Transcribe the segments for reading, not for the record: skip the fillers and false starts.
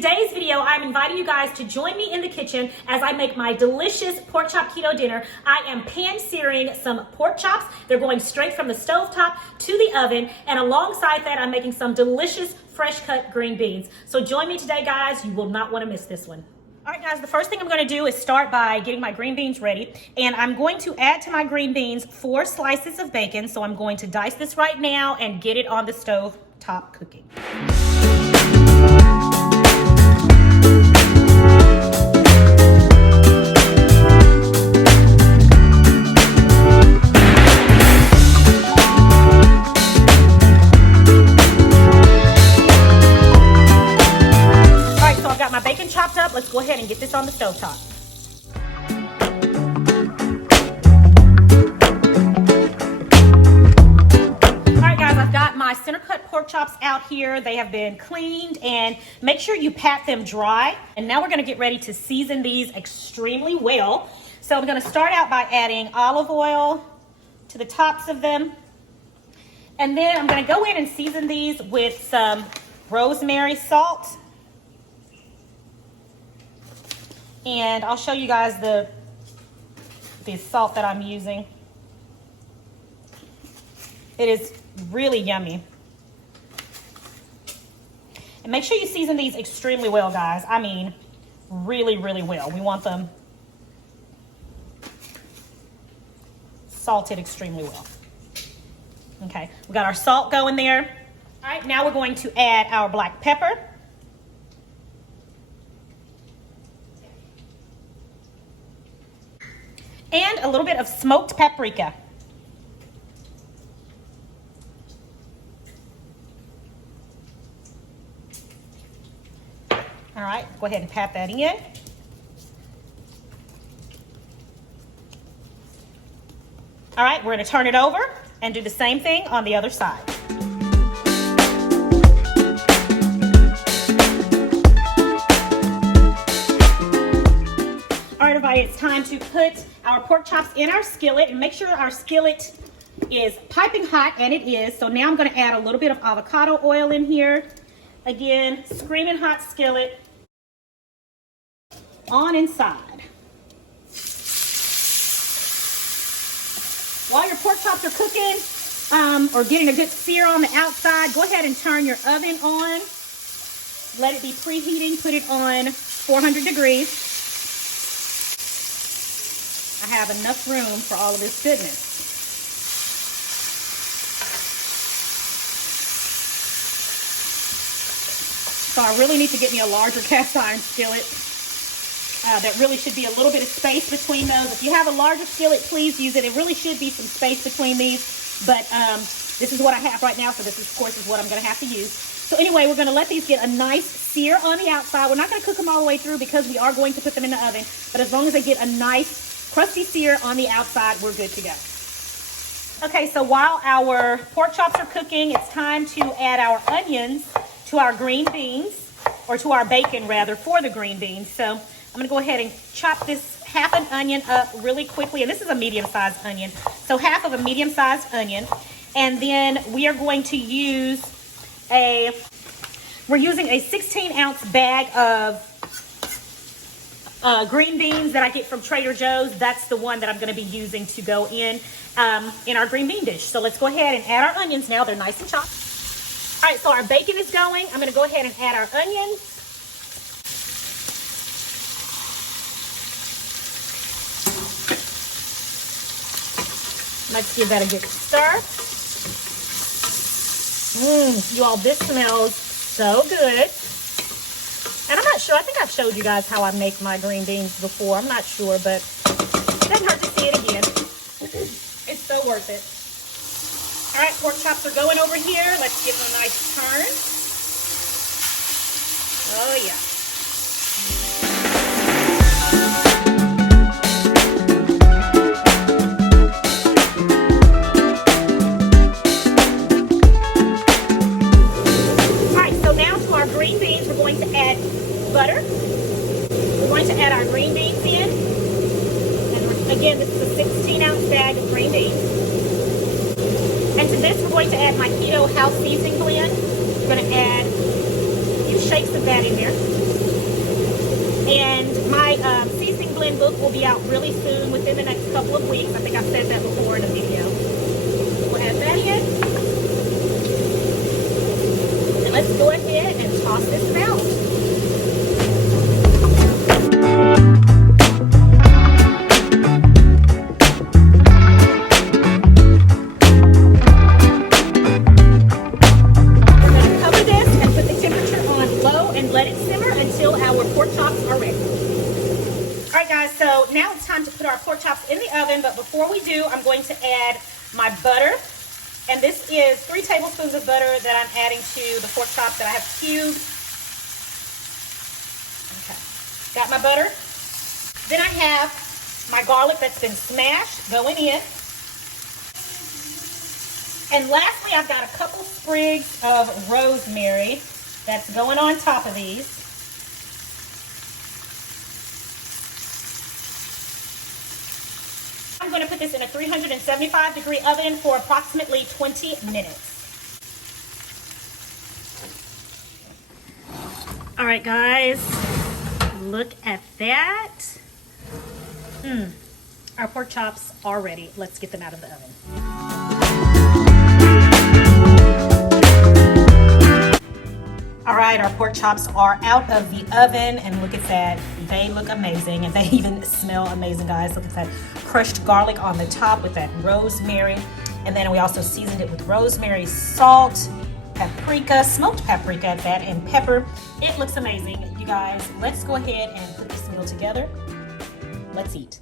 today's video, I'm inviting you guys to join me in the kitchen as I make my delicious pork chop keto dinner. I am pan-searing some pork chops. They're going straight from the stovetop to the oven, and alongside that, I'm making some delicious fresh cut green beans. So join me today, guys. You will not want to miss this one. All right, guys, the first thing I'm going to do is start by getting my green beans ready, and I'm going to add to my green beans 4 slices of bacon. So I'm going to dice this right now and get it on the stove top cooking. Chopped up. Let's go ahead and get this on the stove top. All right, guys, I've got my center cut pork chops out here. They have been cleaned, and make sure you pat them dry. And now we're going to get ready to season these extremely well. So I'm going to start out by adding olive oil to the tops of them. And then I'm going to go in and season these with some rosemary salt. And I'll show you guys the salt that I'm using. It is really yummy. And make sure you season these extremely well, guys. I mean, really, really well. We want them salted extremely well. Okay, we got our salt going there. All right, now we're going to add our black pepper. And a little bit of smoked paprika. All right, go ahead and pat that in. All right, we're going to turn it over and do the same thing on the other side. It's time to put our pork chops in our skillet, and make sure our skillet is piping hot, and it is. So now I'm going to add a little bit of avocado oil in here. Again, screaming hot skillet on inside. While your pork chops are cooking or getting a good sear on the outside, go ahead and turn your oven on. Let it be preheating. Put it on 400 degrees. I have enough room for all of this goodness. So I really need to get me a larger cast iron skillet. That really should be a little bit of space between those. If you have a larger skillet, please use it. It really should be some space between these. But this is what I have right now, so this, of course, is what I'm going to have to use. So anyway, we're going to let these get a nice sear on the outside. We're not going to cook them all the way through because we are going to put them in the oven. But as long as they get a nice crusty sear on the outside, we're good to go. Okay, so while our pork chops are cooking, it's time to add our onions to our green beans, or to our bacon rather, for the green beans. So I'm gonna go ahead and chop this half an onion up really quickly, and this is a medium-sized onion. So half of a medium-sized onion, and then we are going to use we're using a 16-ounce bag of green beans that I get from Trader Joe's. That's the one that I'm going to be using to go in our green bean dish. So let's go ahead and add our onions now. They're nice and chopped. All right, so our bacon is going. I'm going to go ahead and add our onions. Let's give that a good stir. You all, this smells so good. And I'm not sure, I think I've showed you guys how I make my green beans before. I'm not sure, but it doesn't hurt to see it again. It's so worth it. All right, pork chops are going over here. Let's give them a nice turn. Oh, yeah. Butter. We're going to add our green beans in. And again, this is a 16-ounce bag of green beans. And to this, we're going to add my Keto house seasoning blend. We're going to add a few shakes of that in there. And my seasoning blend book will be out really soon, within the next couple of weeks. I think I've said that before in a video. We'll add that in. And let's go ahead and toss this out. Now it's time to put our pork chops in the oven, but before we do, I'm going to add my butter. And this is 3 tablespoons of butter that I'm adding to the pork chops that I have cubed. Okay, got my butter. Then I have my garlic that's been smashed going in. And lastly, I've got a couple sprigs of rosemary that's going on top of these. I'm going to put this in a 375-degree oven for approximately 20 minutes. All right, guys, look at that. Our pork chops are ready. Let's get them out of the oven. All right, our pork chops are out of the oven, and look at that. They look amazing, and they even smell amazing, guys. Look at that crushed garlic on the top with that rosemary. And then we also seasoned it with rosemary, salt, paprika, smoked paprika at that, and pepper. It looks amazing, you guys. Let's go ahead and put this meal together. Let's eat.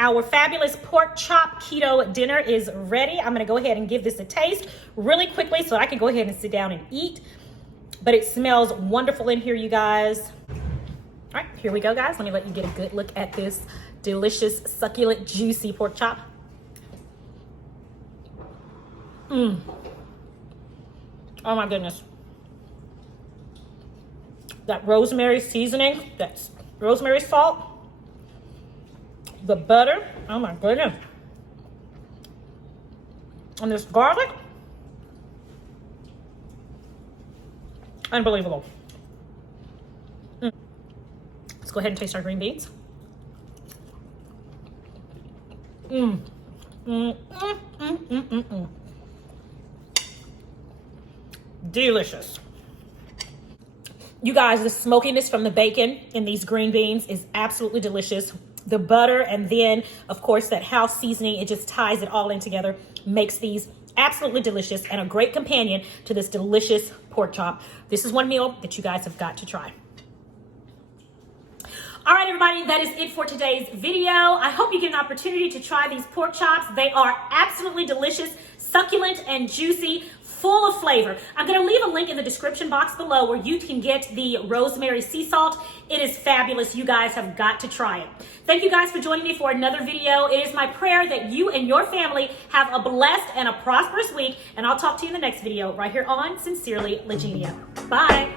Our fabulous pork chop keto dinner is ready. I'm going to go ahead and give this a taste really quickly so I can go ahead and sit down and eat. But it smells wonderful in here, you guys. All right, here we go, guys. Let me let you get a good look at this delicious, succulent, juicy pork chop. Oh my goodness. That rosemary seasoning, that rosemary salt, the butter, oh my goodness. And this garlic, unbelievable. Let's go ahead and taste our green beans. Delicious. You guys, the smokiness from the bacon in these green beans is absolutely delicious. The butter, and then of course that house seasoning, it just ties it all in together, makes these absolutely delicious and a great companion to this delicious pork chop. This is one meal that you guys have got to try. All right, everybody, that is it for today's video. I hope you get an opportunity to try these pork chops. They are absolutely delicious, succulent and juicy, full of flavor. I'm going to leave a link in the description box below where you can get the rosemary sea salt. It is fabulous. You guys have got to try it. Thank you guys for joining me for another video. It is my prayer that you and your family have a blessed and a prosperous week, and I'll talk to you in the next video right here on Sincerely Legenia. Bye.